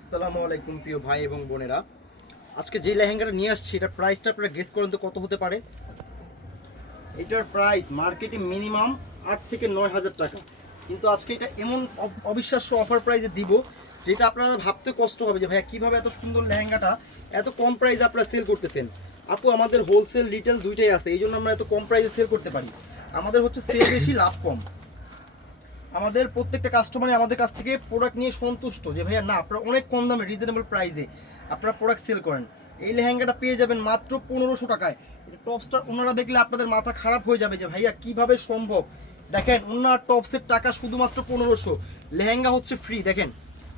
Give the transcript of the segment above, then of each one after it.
আসসালামু আলাইকুম প্রিয় ভাই এবং বোনেরা। আজকে যে লেহেঙ্গাটা নিয়ে আসছি, এটার প্রাইসটা আপনারা গেস করেন তো কত হতে পারে? এটার প্রাইস মার্কেটে মিনিমাম আট থেকে নয় হাজার টাকা। কিন্তু আজকে এটা এমন অবিশ্বাস্য অফার প্রাইসে দিব, যেটা আপনারা ভাবতে কষ্ট হবে যে, ভাইয়া, কীভাবে এত সুন্দর লেহেঙ্গাটা এত কম প্রাইসে আপনারা সেল করতেছেন? আপু, আমাদের হোলসেল রিটেল দুইটাই আছে, এই জন্য আমরা এত কম প্রাইসে সেল করতে পারি। আমাদের হচ্ছে সেল বেশি, লাভ কম। আমাদের প্রত্যেকটা কাস্টমারই আমাদের কাছ থেকে প্রোডাক্ট নিয়ে সন্তুষ্ট যে, ভাইয়া, না, আপনারা অনেক কম দামে রিজনেবল প্রাইসে আপনারা প্রোডাক্ট সেল করেন। এই লেহেঙ্গাটা পেয়ে যাবেন মাত্র পনেরোশো টাকায়। টপসটা ওনারা দেখলে আপনাদের মাথা খারাপ হয়ে যাবে যে, ভাইয়া, কীভাবে সম্ভব? দেখেন, ওনার টপসের টাকা শুধুমাত্র পনেরোশো। লেহেঙ্গা হচ্ছে ফ্রি দেখেন।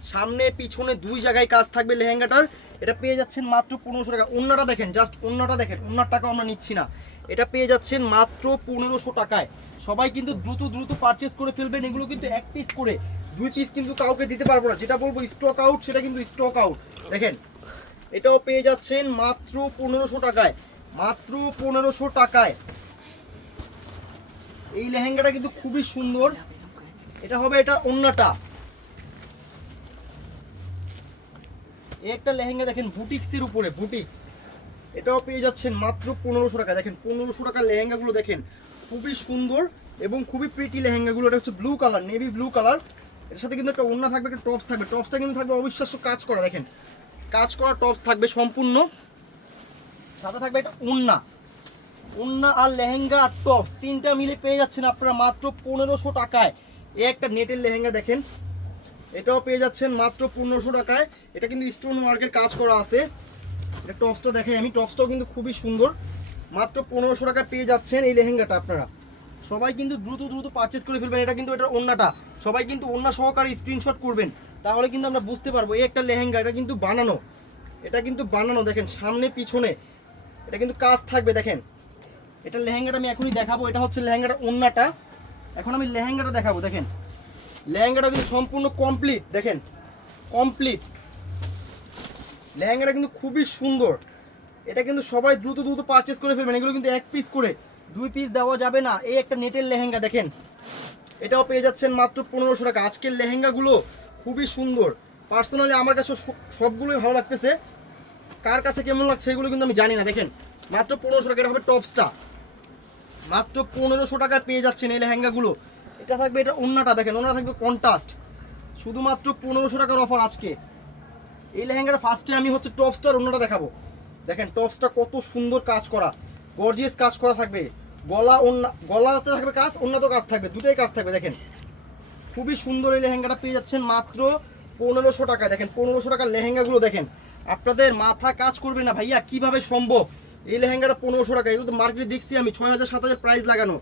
সামনে, পিছনে দুই জায়গায় কাজ থাকবে লেহেঙ্গাটার। এটা পেয়ে যাচ্ছেন মাত্র পনেরোশো টাকা। অন্যটা দেখেন জাস্ট অন্যটা দেখেন অন্যার টাকা আমরা নিচ্ছি না। এটা পেয়ে যাচ্ছেন মাত্র পনেরোশো টাকায়। সবাই কিন্তু দ্রুত দ্রুত পারচেস করে ফেলবেন। এগুলো কিন্তু এক পিস করে, দুই পিস কিন্তু কাউকে দিতে পারব না। যেটা বলব স্টক আউট সেটা কিন্তু স্টক আউট দেখেন, এটাও পেয়ে যাচ্ছেন মাত্র পনেরোশো টাকায়। মাত্র পনেরোশো টাকায়। এই লেহেঙ্গাটা কিন্তু খুবই সুন্দর। এটা হবে এটা অন্যটা একটা লেহেঙ্গা দেখেন, বুটিক্সের উপরে, বুটিক্স। এটাও পেয়ে যাচ্ছেন মাত্র পনেরোশো টাকা দেখেন, পনেরোশো টাকার লেহেঙ্গাগুলো দেখেন, খুবই সুন্দর এবং খুবই প্রিটি লেহেঙ্গাগুলো। এটা হচ্ছে ব্লু কালার নেভি ব্লু কালারের সাথে কিন্তু একটা ওন্না থাকবে, একটা টপস থাকবে। টপসটা কিন্তু থাকবে অবিশ্বাস্য কাজ করা, দেখেন। কাজ করা টপস থাকবে সম্পূর্ণ। সাথে থাকবে এটা ওন্না ওন্না আর লেহেঙ্গা আর টপস তিনটা মিলে পেয়ে যাচ্ছেন আপনারা মাত্র পনেরোশো টাকায়। এ একটা নেটের লেহেঙ্গা দেখেন। এটাও পেয়ে যাচ্ছেন মাত্র পনেরোশো টাকায়। এটা কিন্তু স্টোন ওয়ার্কের কাজ করা আছে। এটা টপসটা দেখাই। আমি টপসটাও কিন্তু খুবই সুন্দর। মাত্র পনেরোশো টাকা পেয়ে যাচ্ছেন এই লেহেঙ্গাটা আপনারা। সবাই কিন্তু দ্রুত দ্রুত পারচেস করে ফেলবেন। এটা কিন্তু এটা ওন্নাটা সবাই কিন্তু ওন্না সহকারে স্ক্রিনশট করবেন। তাহলে কিন্তু আমরা বুঝতে পারব, এই একটা লেহেঙ্গা, এটা কিন্তু বানানো। এটা কিন্তু বানানো, দেখেন, সামনে, পিছনে। এটা কিন্তু কাজ থাকবে, দেখেন। এটা লেহেঙ্গাটা আমি এখনই দেখাবো। এটা হচ্ছে লেহেঙ্গাটা ওন্নাটা এখন আমি লেহেঙ্গাটা দেখাবো, দেখেন। লেহেঙ্গাটা কিন্তু সম্পূর্ণ কমপ্লিট দেখেন। কমপ্লিট লেহেঙ্গাটা কিন্তু খুবই সুন্দর। এটা কিন্তু সবাই দ্রুত দ্রুত পারচেস করে ফেলবেন। এগুলো কিন্তু এক পিস করে। দুই পিস দেওয়া যাবে না। এই একটা নেটের লেহেঙ্গা দেখেন। এটাও পেয়ে যাচ্ছেন মাত্র পনেরোশো টাকা। আজকের লেহেঙ্গাগুলো খুবই সুন্দর। পার্সোনালি আমার কাছে সব- সবগুলোই ভালো লাগতেছে। কার কাছে কেমন লাগছে এগুলো কিন্তু আমি জানি না। দেখেন, মাত্র পনেরোশো টাকা। এটা হবে টপসটা মাত্র পনেরোশো টাকায় পেয়ে যাচ্ছেন এই লেহেঙ্গাগুলো। এটা থাকবে এটা অন্যটা দেখেন ওনারা থাকবে কন্টাস্ট শুধুমাত্র পনেরোশো টাকার অফার আজকে। এই লেহেঙ্গাটা ফার্স্টে আমি হচ্ছে টপসটার অন্যটা দেখাবো। দেখেন টপসটা কত সুন্দর কাজ করা। গর্জিয়াস কাজ করা থাকবে। গলা অন্য গলাতে থাকবে কাজ অন্য তো কাজ থাকবে। দুটাই কাজ থাকবে, দেখেন। খুবই সুন্দর এই লেহেঙ্গাটা পেয়ে যাচ্ছেন মাত্র পনেরোশো টাকায়। দেখেন, পনেরোশো টাকার লেহেঙ্গাগুলো, দেখেন। আপনাদের মাথা কাজ করবে না ভাইয়া, কীভাবে সম্ভব? এই লেহেঙ্গাটা পনেরোশো টাকা। এগুলো তো মার্কেটে দেখছি আমি, ছয় হাজার, সাত হাজার প্রাইস লাগানো।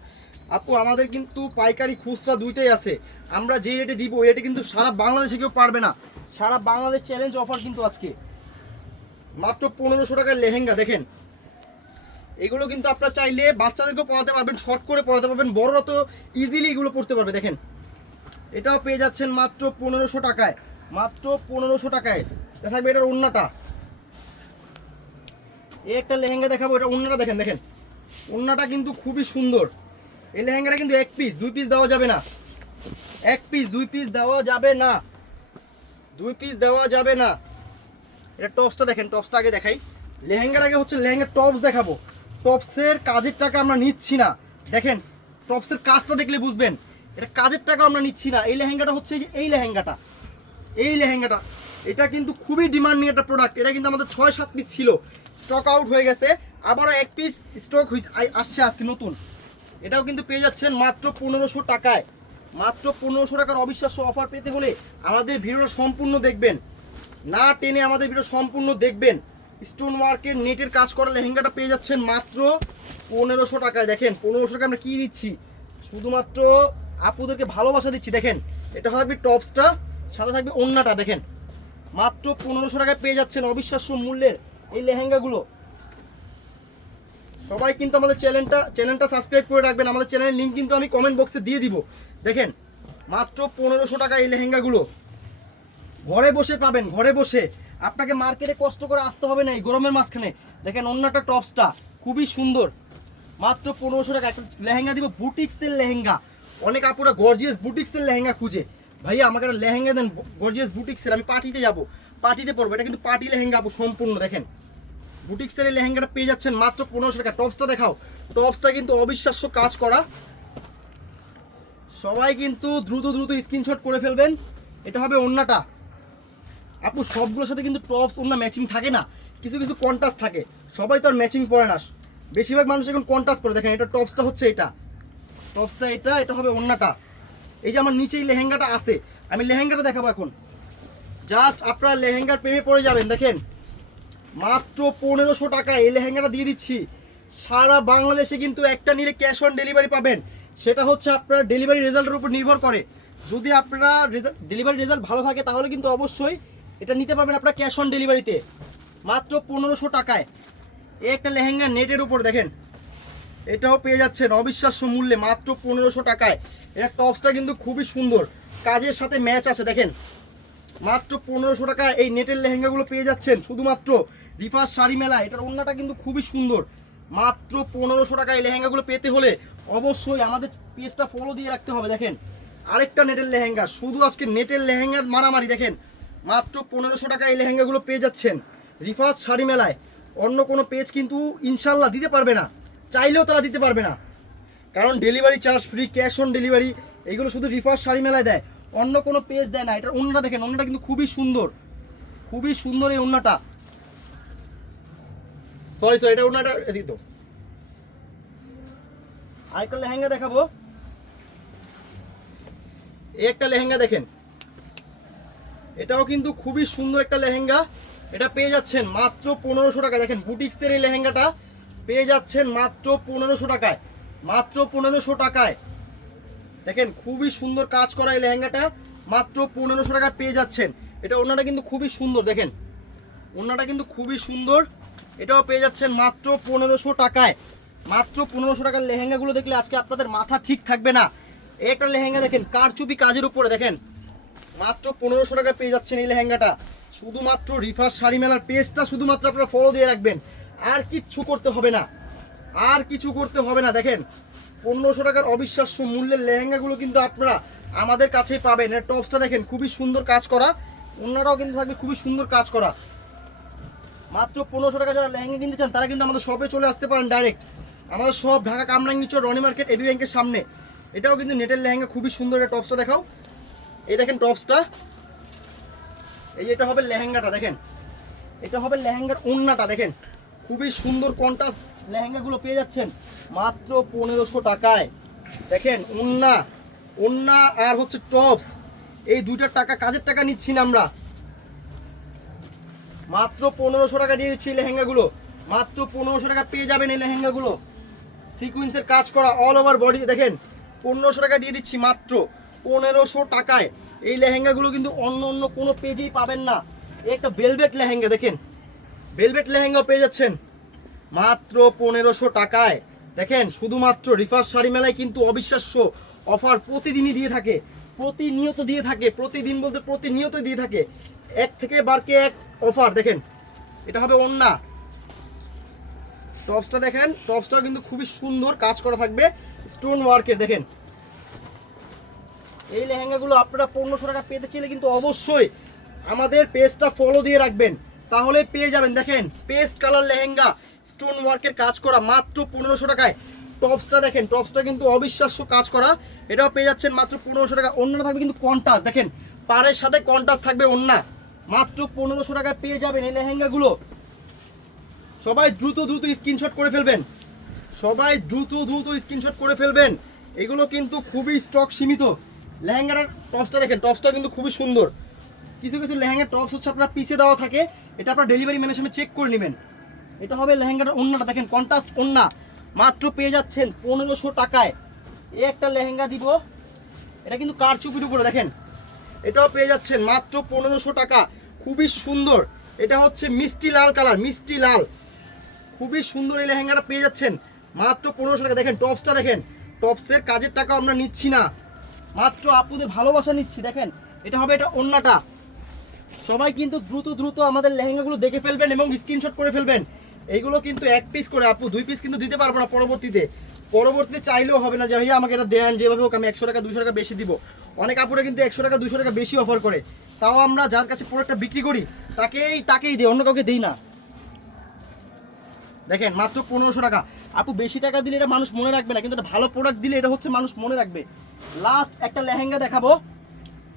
আপু, আমাদের কিন্তু পাইকারি খুচরা দুইটাই আছে। আমরা যে রেটে দিব রেটে কিন্তু সারা বাংলাদেশে কেউ পারবে না। সারা বাংলাদেশ চ্যালেঞ্জ অফার কিন্তু আজকে। মাত্র পনেরোশো টাকার লেহেঙ্গা, দেখেন। এগুলো কিন্তু আপনারা চাইলে বাচ্চাদেরকেও পড়াতে পারবেন শর্ট করে পড়াতে পারবেন। বড়রা তো ইজিলি এগুলো পড়তে পারবে, দেখেন। এটাও পেয়ে যাচ্ছেন মাত্র পনেরোশো টাকায়। মাত্র পনেরোশো টাকায়। এটা থাকবে এটার অন্যটা এই একটা লেহেঙ্গা দেখাবো, এটা অন্যটা দেখেন দেখেন। অন্যটা কিন্তু খুবই সুন্দর। এই লেহেঙ্গাটা কিন্তু এক পিস দুই পিস দেওয়া যাবে না। এক পিস দুই পিস দেওয়া যাবে না। দুই পিস দেওয়া যাবে না। এটা টপসটা দেখেন টপসটা আগে দেখাই। লেহেঙ্গার আগে হচ্ছে লেহেঙ্গার টপস দেখাবো। টপসের কাজের টাকা আমরা নিচ্ছি না। দেখেন টপসের কাজটা দেখলে বুঝবেন। এটা কাজের টাকা আমরা নিচ্ছি না। এই লেহেঙ্গাটা হচ্ছে এই লেহেঙ্গাটা। এই লেহেঙ্গাটা। এটা কিন্তু খুবই ডিমান্ডিং একটা প্রোডাক্ট এটা কিন্তু আমাদের ছয়, সাত পিস ছিল। স্টক আউট হয়ে গেছে। আবারও এক পিস স্টক হয়েছে আসছে আজকে নতুন। এটাও কিন্তু পেয়ে যাচ্ছেন মাত্র পনেরোশো টাকায়। মাত্র পনেরোশো টাকার অবিশ্বাস্য অফার পেতে হলে আমাদের ভিডিওটা সম্পূর্ণ দেখবেন। না টেনে আমাদের ভিডিও সম্পূর্ণ দেখবেন। স্টোন ওয়ার্কের নেটের কাজ করা লেহেঙ্গাটা পেয়ে যাচ্ছেন মাত্র পনেরোশো টাকায়। দেখেন, পনেরোশো টাকা আমরা কী দিচ্ছি? শুধুমাত্র আপুদেরকে ভালোবাসা দিচ্ছি। দেখেন, এটা থাকবে টপসটা, সাথে থাকবে ওন্নাটা। দেখেন, মাত্র পনেরোশো টাকায় পেয়ে যাচ্ছেন অবিশ্বাস্য মূল্যের এই লেহেঙ্গাগুলো। সবাই কিন্তু আমাদের চ্যানেলটা চ্যানেলটা সাবস্ক্রাইব করে রাখবেন। আমাদের চ্যানেলের লিঙ্ক কিন্তু আমি কমেন্ট বক্সে দিয়ে দিব। দেখেন, মাত্র পনেরোশো টাকা এই লেহেঙ্গাগুলো। ঘরে বসে পাবেন, ঘরে বসে। আপনাকে মার্কেটে কষ্ট করে আসতে হবে না এই গরমের মাঝখানে। দেখেন অন্য একটা টপসটা, খুবই সুন্দর। মাত্র পনেরোশো টাকা। একটা লেহেঙ্গা দিব, বুটিক্সের লেহেঙ্গা। অনেক আপুরা গর্জিয়াস বুটিক্সের লেহেঙ্গা খুঁজে। ভাইয়া, আমাকে একটা লেহেঙ্গা দেন গর্জিয়াস বুটিক্সের, আমি পার্টিতে যাব। পার্টিতে পরবো। এটা কিন্তু পার্টি লেহেঙ্গা, আপু, সম্পূর্ণ, দেখেন। বুটিক্সের এই লেহেঙ্গাটা পেয়ে যাচ্ছেন মাত্র পনেরোশো টাকা। টপসটা দেখাও। টপসটা কিন্তু অবিশ্বাস্য কাজ করা। সবাই কিন্তু দ্রুত দ্রুত স্ক্রিনশট করে ফেলবেন। এটা হবে ওন্নাটা। আপু, সবগুলোর সাথে কিন্তু টপস ওন্না ম্যাচিং থাকে না। কিছু কিছু কন্টাস থাকে। সবাই তো আর ম্যাচিং পরে না। বেশিরভাগ মানুষ এখন কন্ট্রাস্ট পরে। দেখেন, এটা টপসটা হচ্ছে এটা। টপসটা এটা এটা হবে ওন্নাটা। এই যে আমার নিচেই লেহেঙ্গাটা আছে। আমি লেহেঙ্গাটা দেখাবো এখন। জাস্ট আপনারা লেহেঙ্গার প্রেমে পড়ে যাবেন। দেখেন মাত্র পনেরোশো টাকা এই লেহেঙ্গাটা দিয়ে দিচ্ছি। সারা বাংলাদেশে কিন্তু একটা নিলে ক্যাশ অন ডেলিভারি পাবেন। সেটা হচ্ছে আপনার ডেলিভারি রেজাল্টের উপর নির্ভর করে। যদি আপনারা ডেলিভারি রেজাল্ট ভালো থাকে, তাহলে কিন্তু অবশ্যই এটা নিতে পারবেন আপনারা ক্যাশ অন ডেলিভারিতে মাত্র পনেরোশো টাকায়। এই একটা লেহেঙ্গা নেটের উপর দেখেন। এটাও পেয়ে যাচ্ছেন অবিশ্বাস্য মূল্যে মাত্র পনেরোশো টাকায়। এটা টপসটা কিন্তু খুবই সুন্দর। কাজের সাথে ম্যাচ আছে, দেখেন। মাত্র পনেরোশো টাকায় এই নেটের লেহেঙ্গাগুলো পেয়ে যাচ্ছেন। শুধুমাত্র রিফার শাড়ি মেলা, এটার ওন্নাটা কিন্তু খুবই সুন্দর। মাত্র পনেরোশো টাকা এই লেহেঙ্গাগুলো পেতে হলে অবশ্যই আমাদের পেজটা ফলো দিয়ে রাখতে হবে, দেখেন। আরেকটা নেটের লেহেঙ্গা, শুধু আজকে নেটের লেহেঙ্গার মারামারি, দেখেন। মাত্র পনেরোশো টাকা এই লেহেঙ্গাগুলো পেয়ে যাচ্ছেন রিফাত শাড়ি মেলায়। অন্য কোনো পেজ কিন্তু ইনশাল্লাহ দিতে পারবে না, চাইলেও তারা দিতে পারবে না। কারণ delivery charge free cash on delivery এগুলো শুধু রিফার শাড়ি মেলায় দেয়। অন্য কোনো পেজ দেয় না, এটার অন্যটা দেখেন অন্যটা কিন্তু খুবই সুন্দর। খুবই সুন্দর এই অন্যটা সরি সরি এটা অন্যটা এদিক তো। আরেকটা লেহেঙ্গা দেখাবো। এই একটা লেহেঙ্গা দেখেন। এটাও কিন্তু খুবই সুন্দর একটা লেহেঙ্গা। এটা পেয়ে যাচ্ছেন মাত্র পনেরোশো টাকা দেখেন বুটিক্সের এই লেহেঙ্গাটা পেয়ে যাচ্ছেন মাত্র পনেরোশো টাকায়। মাত্র পনেরোশো টাকায়। দেখেন খুবই সুন্দর কাজ করা এই লেহেঙ্গাটা। মাত্র পনেরোশো টাকা পেয়ে যাচ্ছেন। এটা ওনাটা কিন্তু খুবই সুন্দর দেখেন। ওনাটা কিন্তু খুবই সুন্দর। এটাও পেয়ে যাচ্ছেন মাত্র পনেরোশো টাকায়। মাত্র পনেরোশো টাকার লেহেঙ্গাগুলো দেখলে আজকে আপনাদের মাথা ঠিক থাকবে না। একটা লেহেঙ্গা দেখেন, কারচুপি কাজের উপরে দেখেন। মাত্র পনেরোশো টাকা পেয়ে যাচ্ছেন এই লেহেঙ্গাটা। শুধুমাত্র রিফার শাড়ি মেলার পেজটা শুধুমাত্র আপনারা ফলো দিয়ে রাখবেন। আর কিচ্ছু করতে হবে না। আর কিছু করতে হবে না। দেখেন, পনেরোশো টাকার অবিশ্বাস্য মূল্যের লেহেঙ্গাগুলো কিন্তু আপনারা আমাদের কাছেই পাবেন। এর টপসটা দেখেন, খুবই সুন্দর কাজ করা। অন্যরাও কিন্তু থাকবে খুবই সুন্দর কাজ করা। মাত্র পনেরোশো টাকা যারা লেহেঙ্গা কিনতে চান, তারা কিন্তু আমাদের শপে চলে আসতে পারেন ডাইরেক্ট আমাদের সব ঢাকা কামরাঙ্গিচর রনি মার্কেট এবি ব্যাংকের সামনে। এটাও কিন্তু নেটের লেহেঙ্গা খুবই সুন্দর এই টপসটা দেখাও। এই দেখেন টপসটা এই এটা হবে লেহেঙ্গাটা, দেখেন। এটা হবে লেহেঙ্গার ওন্নাটা, দেখেন। খুবই সুন্দর কন্ট্রাস্ট লেহেঙ্গাগুলো পেয়ে যাচ্ছেন মাত্র পনেরোশো টাকায়। দেখেন, ওন্না ওন্না আর হচ্ছে টপস এই দুইটার টাকা কাজের টাকা নিচ্ছি না আমরা। মাত্র পনেরোশো টাকা দিয়ে দিচ্ছি এই লেহেঙ্গাগুলো। মাত্র পনেরোশো টাকা পেয়ে যাবেন এই লেহেঙ্গাগুলো। সিকুয়েন্সের কাজ করা অল ওভার বডি দেখেন, পনেরোশো টাকা দিয়ে দিচ্ছি মাত্র পনেরোশো টাকায়। এই লেহেঙ্গাগুলো কিন্তু অন্য অন্য কোনো পেজেই পাবেন না। একটা বেলভেট লেহেঙ্গা দেখেন বেলভেট লেহেঙ্গা পেয়ে যাচ্ছেন। মাত্র পনেরোশো টাকায়। দেখেন, শুধুমাত্র রিফার শাড়ি মেলায় কিন্তু অবিশ্বাস্য অফার প্রতিদিনই দিয়ে থাকে। প্রতিনিয়ত দিয়ে থাকে, প্রতিদিন বলতে প্রতিনিয়ত দিয়ে থাকে। এক থেকে বারকে এক অফার দেখেন। এটা হবে অন্যা টপসটা দেখেন টপসটাও কিন্তু খুবই সুন্দর কাজ করা থাকবে। স্টোন ওয়ার্কের দেখেন। এই লেহেঙ্গাগুলো আপনারা পনেরোশো টাকা পেতে চাইলে কিন্তু অবশ্যই আমাদের পেজটা ফলো দিয়ে রাখবেন। তাহলে পেয়ে যাবেন, দেখেন পেস্ট কালার লেহেঙ্গা স্টোন ওয়ার্কের কাজ করা মাত্র পনেরোশো টাকায়। টপসটা দেখেন টপসটা কিন্তু অবিশ্বাস্য কাজ করা। এটাও পেয়ে যাচ্ছেন মাত্র পনেরোশো টাকা। অন্যটা থাকবে কিন্তু কন্টাস দেখেন, পাড়ের সাথে কন্টাস থাকবে অন্য মাত্র পনেরোশো টাকায় পেয়ে যাবেন এই লেহেঙ্গাগুলো। সবাই দ্রুত দ্রুত স্ক্রিনশট করে ফেলবেন। সবাই দ্রুত দ্রুত স্ক্রিনশট করে ফেলবেন। এগুলো কিন্তু খুবই স্টক সীমিত। লেহেঙ্গাটার টপসটা দেখেন টপসটা কিন্তু খুবই সুন্দর। কিছু কিছু লেহেঙ্গার টপস হচ্ছে আপনার পিছে দেওয়া থাকে। এটা আপনার ডেলিভারি ম্যানের সামনে চেক করে নেবেন। এটা হবে লেহেঙ্গাটার ওন্নাটা। দেখেন কন্ট্রাস্ট ওন্না। মাত্র পেয়ে যাচ্ছেন পনেরোশো টাকায়। এ একটা লেহেঙ্গা দিব। এটা কিন্তু কারচুপির উপরে, দেখেন। এটাও পেয়ে যাচ্ছেন মাত্র পনেরোশো টাকা। খুবই সুন্দর। এটা হচ্ছে মিষ্টি লাল কালার, মিষ্টি লাল। খুবই সুন্দর এই লেহেঙ্গাটা পেয়ে যাচ্ছেন। মাত্র পনেরোশো টাকা। দেখেন, টপসটা দেখেন। টপসের কাজের টাকা আমরা নিচ্ছি না। মাত্র আপুদের ভালোবাসা নিচ্ছি। দেখেন, এটা হবে এটা অন্যটা সবাই কিন্তু দ্রুত দ্রুত আমাদের লেহেঙ্গাগুলো দেখে ফেলবেন এবং স্ক্রিনশট করে ফেলবেন। এইগুলো কিন্তু এক পিস করে আপু, দুই পিস কিন্তু দিতে পারব না পরবর্তীতে। পরবর্তীতে চাইলেও হবে না। যে ভাইয়া আমাকে এটা দেন। যেভাবে হোক আমি একশো টাকা, দুশো টাকা বেশি দিব। অনেক আপুরা কিন্তু একশো টাকা, দুশো টাকা বেশি অফার করে। তাও আমরা যার কাছে প্রোডাক্টটা বিক্রি করি, তাকেই তাকেই দিই, অন্য কাউকে দিই না। দেখেন, মাত্র পনেরোশো টাকা। আপু, বেশি টাকা দিলে এটা মানুষ মনে রাখবে না, কিন্তু এটা ভালো প্রোডাক্ট দিলে এটা হচ্ছে মানুষ মনে রাখবে। লাস্ট একটা লেহেঙ্গা দেখাবো।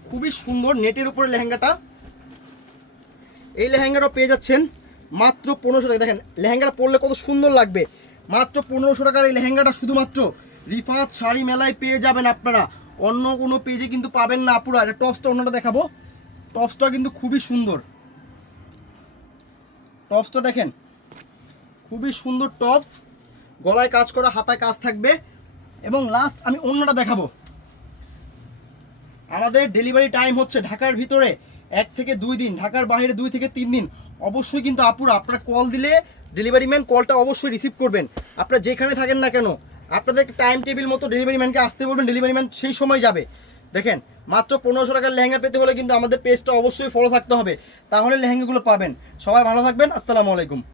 খুবই সুন্দর নেটের উপরে লেহেঙ্গাটা। এই লেহেঙ্গাটা পেয়ে যাচ্ছেন মাত্র পনেরোশো টাকা। দেখেন, লেহেঙ্গাটা পরলে কত সুন্দর লাগবে। মাত্র পনেরোশো টাকার এই লেহেঙ্গাটা শুধুমাত্র রিফাত শাড়ি মেলায় পেয়ে যাবেন আপনারা। অন্য কোনো পেজে কিন্তু পাবেন না, আপুরা। এটা টপসটা অন্যটা দেখাবো। টপসটা কিন্তু খুবই সুন্দর। টপসটা দেখেন, খুবই সুন্দর টপস। গলায় কাজ করা, হাতায় কাজ থাকবে। এবং লাস্ট আমি অন্যটা দেখাবো। আমাদের ডেলিভারি টাইম হচ্ছে ঢাকার ভিতরে এক থেকে দুই দিন, ঢাকার বাইরে দুই থেকে তিন দিন। অবশ্যই কিন্তু আপুরা, আপনারা কল দিলে ডেলিভারি ম্যান কলটা অবশ্যই রিসিভ করবেন। আপনারা যেখানে থাকেন না কেন, আপনাদের টাইম টেবিল মতো ডেলিভারি ম্যানকে আসতে বলবেন ডেলিভারি ম্যান সেই সময় যাবে। দেখেন, মাত্র পনেরোশো টাকার লেহেঙ্গা পেতে হলে কিন্তু আমাদের পেজটা অবশ্যই ফলো থাকতে হবে। তাহলে লেহেঙ্গাগুলো পাবেন। সবাই ভালো থাকবেন, আসসালামু আলাইকুম।